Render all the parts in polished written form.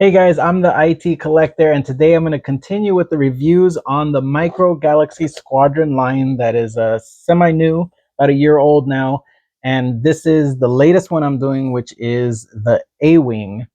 Hey guys, I'm the IT Collector, and today I'm going to continue with the reviews on the Micro Galaxy Squadron line that is semi new, about a year old now. And this is the latest one I'm doing, which is the A Wing.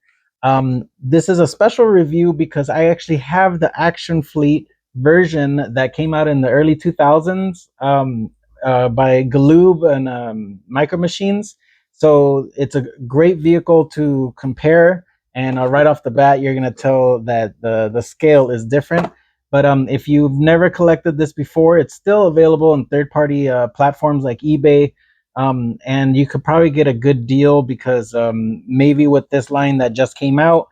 This is a special review because I actually have the Action Fleet version that came out in the early 2000s by Galoob and Micro Machines. So it's a great vehicle to compare, and right off the bat you're going to tell that the scale is different. But if you've never collected this before, it's still available in third party platforms like eBay. And you could probably get a good deal because maybe with this line that just came out,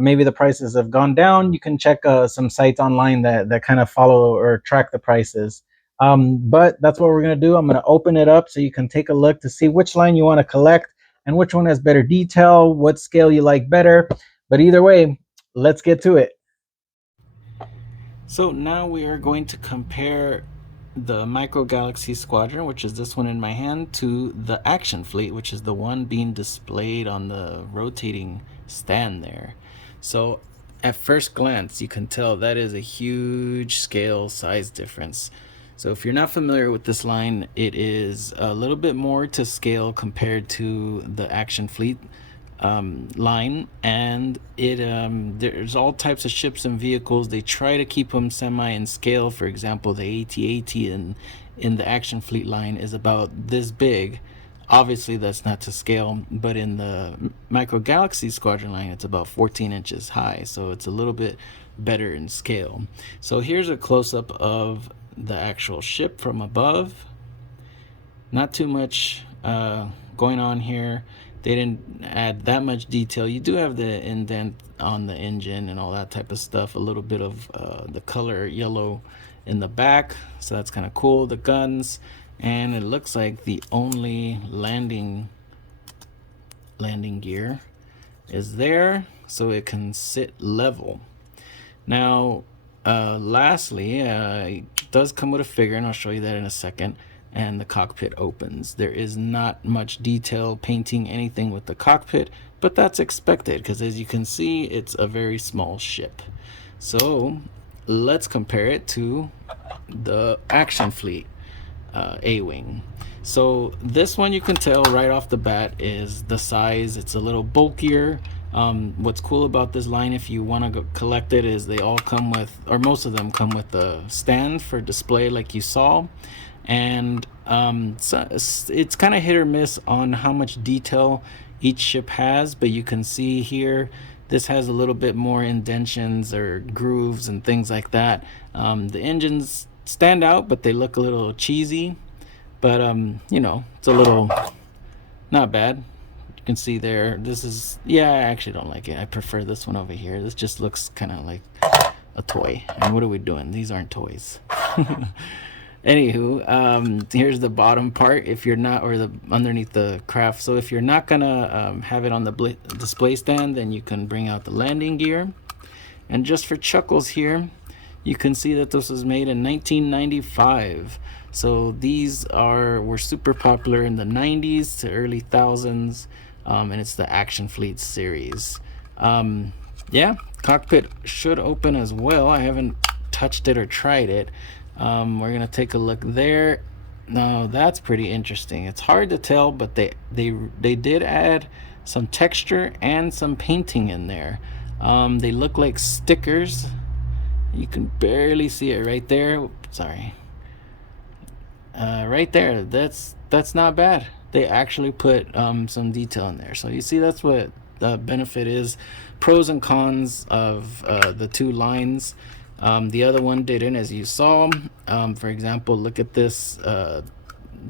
maybe the prices have gone down. You can check some sites online that kind of follow or track the prices. But that's what we're going to do. I'm going to open it up so you can take a look to see which line you want to collect and which one has better detail, what scale you like better. But either way, let's get to it. So now we are going to compare the Micro Galaxy Squadron, which is this one in my hand, to the Action Fleet, which is the one being displayed on the rotating stand there. So at first glance, you can tell that is a huge scale size difference. So if you're not familiar with this line, it is a little bit more to scale compared to the Action Fleet line, and it there's all types of ships and vehicles. They try to keep them semi in scale. For example, the AT-AT in the Action Fleet line is about this big. Obviously, that's not to scale, but in the Micro Galaxy Squadron line, it's about 14 inches high, so it's a little bit better in scale. So here's a close up of the actual ship from above. Not too much going on here. They didn't add that much detail. You do have the indent on the engine and all that type of stuff. A little bit of the color yellow in the back, so that's kind of cool. The guns, and it looks like the only landing gear is there, so it can sit level. Now, lastly, it does come with a figure, and I'll show you that in a second. And the cockpit opens. There is not much detail painting anything with the cockpit, but that's expected because, as you can see, it's a very small ship. So let's compare it to the Action Fleet A-Wing. So this one, you can tell right off the bat, is the size. It's a little bulkier. What's cool about this line, if you want to collect it, is they all come with, or most of them come with a stand for display like you saw. And so it's kind of hit or miss on how much detail each ship has, but you can see here this has a little bit more indentions or grooves and things like that. The engines stand out, but they look a little cheesy. But it's a little not bad. You can see there. This is, yeah, I actually don't like it. I prefer this one over here. This just looks kind of like a toy. And what are we doing? These aren't toys. Anywho, here's the bottom part. If you're not, or the underneath the craft. So if you're not gonna have it on the display stand, then you can bring out the landing gear. And just for chuckles here, you can see that this was made in 1995. So these were super popular in the 90s to early thousands, and it's the Action Fleet series. Yeah, cockpit should open as well. I haven't touched it or tried it. We're gonna take a look there. Now that's pretty interesting. It's hard to tell, but they did add some texture and some painting in there. They look like stickers. You can barely see it right there. Sorry, right there. That's not bad. They actually put some detail in there. So you see, that's what the benefit is. Pros and cons of the two lines. The other one didn't, as you saw. For example, look at this.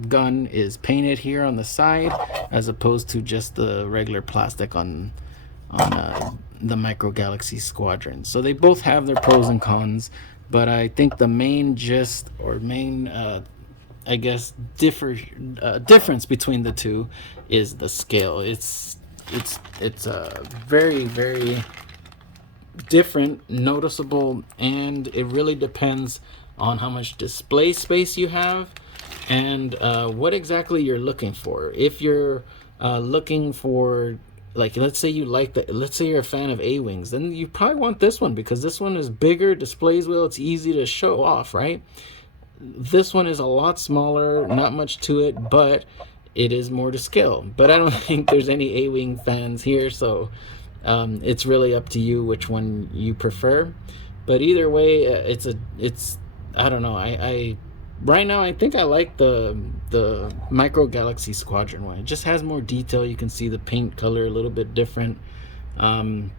Gun is painted here on the side, as opposed to just the regular plastic on the Micro Galaxy Squadron. So they both have their pros and cons, but I think the main gist, or main I guess difference between the two is the scale. It's very different, noticeable, and it really depends on how much display space you have and what exactly you're looking for. If you're looking for like let's say you like the, let's say you're a fan of A-wings, then you probably want this one because this one is bigger, displays well, it's easy to show off, right? This one is a lot smaller, not much to it, but it is more to scale. But I don't think there's any A-wing fans here, so it's really up to you which one you prefer. But either way, it's I don't know. I right now I think I like the Micro Galaxy Squadron one. It just has more detail. You can see the paint color a little bit different. Um,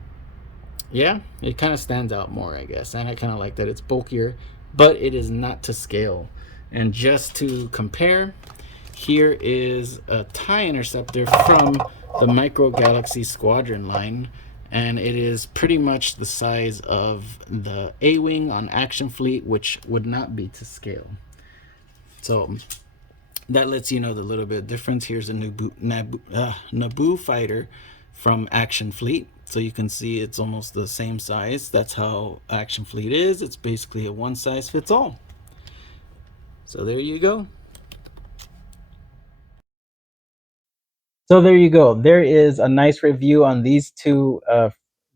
yeah, it kind of stands out more, I guess, and I kind of like that it's bulkier, but it is not to scale. And just to compare, here is a TIE interceptor from the Micro Galaxy Squadron line, and it is pretty much the size of the A-wing on Action Fleet, which would not be to scale. So that lets you know the little bit difference. Here's a Naboo fighter from Action Fleet. So you can see it's almost the same size. That's how Action Fleet is. It's basically a one size fits all. So there you go. So there you go. There is a nice review on these two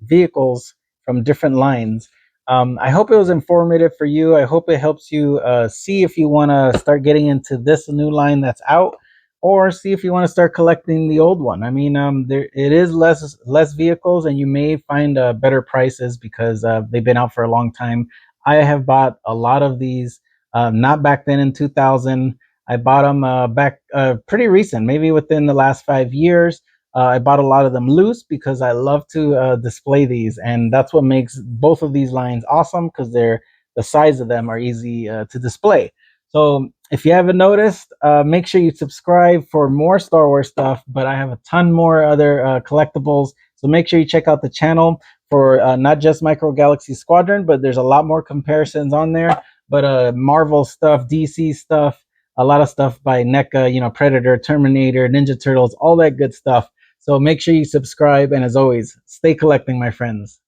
vehicles from different lines. I hope it was informative for you. I hope it helps you see if you want to start getting into this new line that's out, or see if you want to start collecting the old one. I mean, there it is less vehicles, and you may find better prices because they've been out for a long time. I have bought a lot of these, not back then in 2000. I bought them back pretty recent, maybe within the last 5 years. I bought a lot of them loose because I love to display these, and that's what makes both of these lines awesome because they're the size of them are easy to display. So if you haven't noticed, make sure you subscribe for more Star Wars stuff. But I have a ton more other collectibles, so make sure you check out the channel for not just Micro Galaxy Squadron, but there's a lot more comparisons on there. But Marvel stuff, DC stuff, a lot of stuff by NECA, Predator, Terminator, Ninja Turtles, all that good stuff. So make sure you subscribe. And as always, stay collecting, my friends.